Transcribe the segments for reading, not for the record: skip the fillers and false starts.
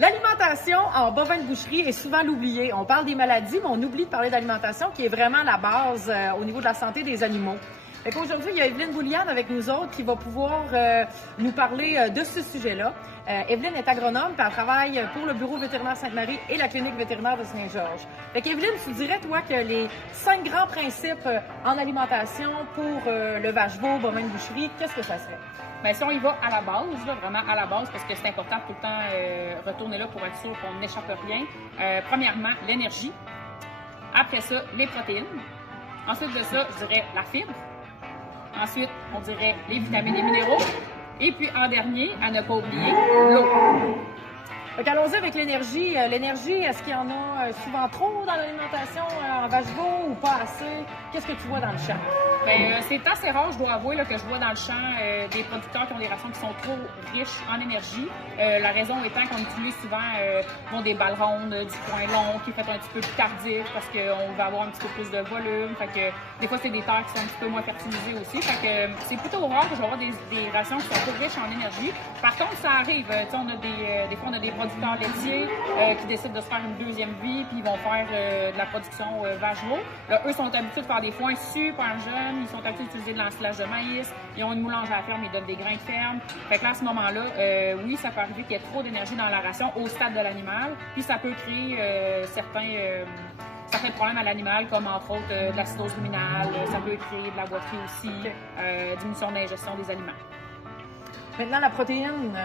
L'alimentation en bovin de boucherie est souvent l'oubliée. On parle des maladies, mais on oublie de parler d'alimentation qui est vraiment la base au niveau de la santé des animaux. Aujourd'hui, il y a Evelyne Bouliane avec nous autres qui va pouvoir nous parler de ce sujet-là. Evelyne est agronome, puis elle travaille pour le Bureau vétérinaire Sainte-Marie et la clinique vétérinaire de Saint-Georges. Evelyne, tu dirais, toi, que les 5 grands principes en alimentation pour le vache-veau, bovin de boucherie, qu'est-ce que ça serait? Bien, si on y va à la base, là, vraiment à la base, parce que c'est important de tout le temps retourner là pour être sûr qu'on n'échappe rien. Premièrement, l'énergie. Après ça, les protéines. Ensuite de ça, je dirais la fibre. Ensuite, on dirait les vitamines et minéraux. Et puis, en dernier, à ne pas oublier, l'eau. Allons-y avec l'énergie. L'énergie, est-ce qu'il y en a souvent trop dans l'alimentation en vache-veau ou pas assez? Qu'est-ce que tu vois dans le champ? Bien, c'est assez rare, je dois avouer, là, que je vois dans le champ des producteurs qui ont des rations qui sont trop riches en énergie. La raison étant qu'on utilise souvent des balles rondes, du point long, qui fait un petit peu plus tardif parce qu'on va avoir un petit peu plus de volume. Fait que des fois, c'est des terres qui sont un petit peu moins fertilisées aussi. Fait que c'est plutôt rare que je vais avoir des rations qui sont trop riches en énergie. Par contre, ça arrive. On a des fois, on a des producteurs laitiers qui décident de se faire une deuxième vie, puis ils vont faire de la production vache-veau. Là, eux sont habitués de faire des foins super jeunes. Ils sont habitués d'utiliser de l'ensilage de maïs. Ils ont une moulange à la ferme, ils donnent des grains de ferme. Fait que là, à ce moment-là, oui, ça peut arriver qu'il y ait trop d'énergie dans la ration au stade de l'animal. Puis ça peut créer certains problèmes à l'animal, comme entre autres de l'acidose ruminale. Ça peut créer de la boiterie aussi, diminution d'ingestion des aliments. Maintenant, la protéine.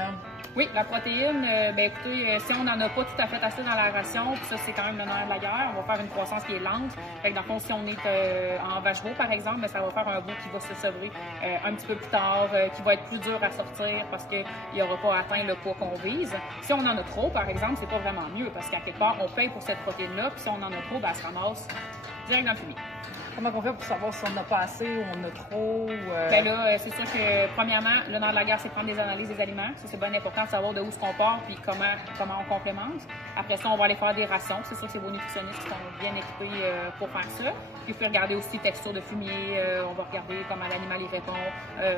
Oui, la protéine, écoutez, si on n'en a pas tout à fait assez dans la ration, puis ça, c'est quand même le nerf de la guerre, on va faire une croissance qui est lente. Fait que dans le fond, si on est en vache-veau, par exemple, bien, ça va faire un veau qui va se sevrer un petit peu plus tard, qui va être plus dur à sortir parce qu'il n'aura pas atteint le poids qu'on vise. Si on en a trop, par exemple, c'est pas vraiment mieux parce qu'à quelque part, on paye pour cette protéine-là, puis si on en a trop, ben, elle se ramasse direct dans le fumier. Comment on fait pour savoir si on n'a pas assez ou on en a trop? Ben là, c'est sûr que, premièrement, le nerf de la guerre, c'est prendre des analyses des aliments. Ça, c'est bien important de savoir de où ce qu'on part puis comment on complémente. Après ça, on va aller faire des rations. C'est sûr que c'est vos nutritionnistes qui sont bien équipés pour faire ça. Puis, il faut regarder aussi texture de fumier. On va regarder comment l'animal y répond.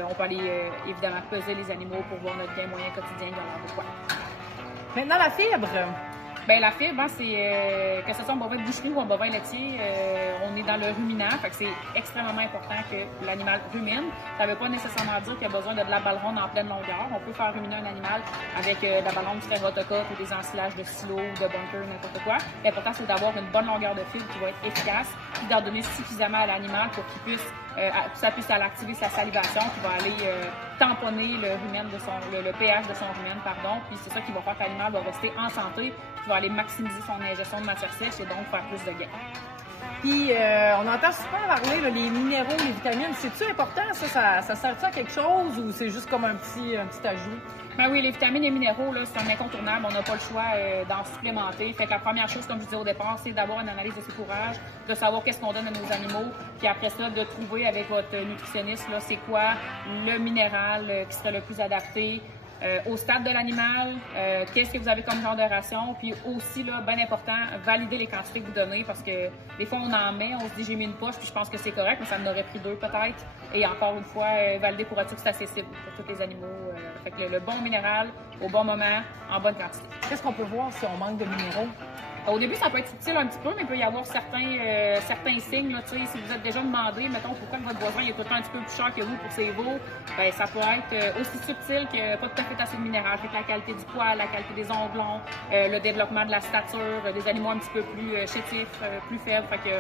On peut aller, évidemment, peser les animaux pour voir notre gain moyen quotidien dans leur de quoi. Maintenant, la fibre. Bien, la fibre, c'est que ce soit un bovin de boucherie ou un bovin laitier, on est dans le ruminant, fait que c'est extrêmement important que l'animal rumine. Ça ne veut pas nécessairement dire qu'il y a besoin de la balle ronde en pleine longueur. On peut faire ruminer un animal avec de la balle ronde très rotocote ou des ensilages de silo ou de bunker, n'importe quoi. L'important, c'est d'avoir une bonne longueur de fibre qui va être efficace, puis d'en donner suffisamment à l'animal pour qu'il puisse, ça puisse activer sa salivation, qui va aller tamponner le pH de son rumen, pardon. Puis c'est ça qui va faire que l'animal va rester en santé, qui va aller maximiser son ingestion de matière sèche et donc faire plus de gains. Puis, on entend souvent parler, là, les minéraux, les vitamines. C'est-tu important, ça? Ça sert-tu à quelque chose ou c'est juste comme un petit ajout? Ben oui, les vitamines et minéraux, là, c'est un incontournable. On n'a pas le choix d'en supplémenter. Fait que la première chose, comme je disais au départ, c'est d'avoir une analyse de ses fourrages, de savoir qu'est-ce qu'on donne à nos animaux, puis après ça, de trouver avec votre nutritionniste, là, c'est quoi le minéral qui serait le plus adapté au stade de l'animal, qu'est-ce que vous avez comme genre de ration, puis aussi, là, bien important, valider les quantités que vous donnez parce que des fois, on en met, on se dit j'ai mis une poche, puis je pense que c'est correct, mais ça en aurait pris 2 peut-être. Et encore une fois, valider pour être sûr que c'est accessible pour tous les animaux. Fait que le bon minéral, au bon moment, en bonne quantité. Qu'est-ce qu'on peut voir si on manque de minéraux? Au début, ça peut être subtil un petit peu, mais il peut y avoir certains signes. Là, si vous êtes déjà demandé, mettons, pourquoi votre voisin est tout le temps un petit peu plus cher que vous pour ses veaux, ben, ça peut être aussi subtil que pas tout à fait assez de minéral. Fait que la qualité du poil, la qualité des onglons, le développement de la stature, des animaux un petit peu plus chétifs, plus faibles. Fait que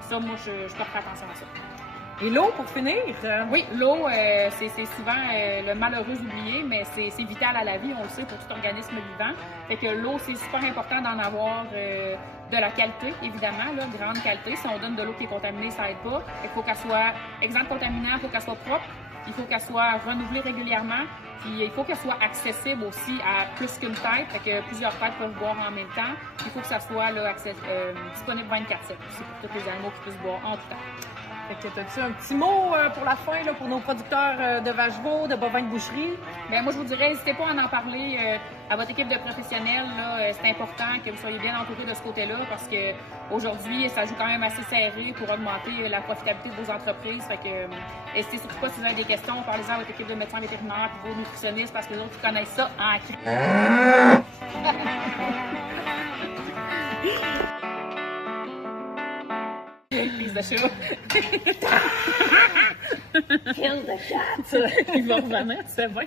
ça, moi, je porte attention à ça. Et l'eau, pour finir? Oui, l'eau, c'est souvent le malheureux oublié, mais c'est vital à la vie, on le sait, pour tout organisme vivant. Fait que l'eau, c'est super important d'en avoir de la qualité, évidemment, là, de grande qualité. Si on donne de l'eau qui est contaminée, ça aide pas. Il faut qu'elle soit exempte de contaminants, il faut qu'elle soit propre, il faut qu'elle soit renouvelée régulièrement, puis il faut qu'elle soit accessible aussi à plus qu'une tête, fait que plusieurs têtes peuvent boire en même temps. Il faut que ça soit là, disponible 24/7 aussi pour tous les animaux qui puissent boire en tout temps. Fait que t'as-tu un petit mot pour la fin, là, pour nos producteurs de vache-veau, de bovins de boucherie? Bien, moi, je vous dirais, n'hésitez pas à en parler à votre équipe de professionnels. C'est important que vous soyez bien entourés de ce côté-là parce que aujourd'hui, ça joue quand même assez serré pour augmenter la profitabilité de vos entreprises. Fait que n'hésitez surtout pas si vous avez des questions, parlez-en à votre équipe de médecins vétérinaires et vos nutritionnistes parce que les autres, ils connaissent ça en Prise de chat. Kill the cat! Il va revenir, c'est bon.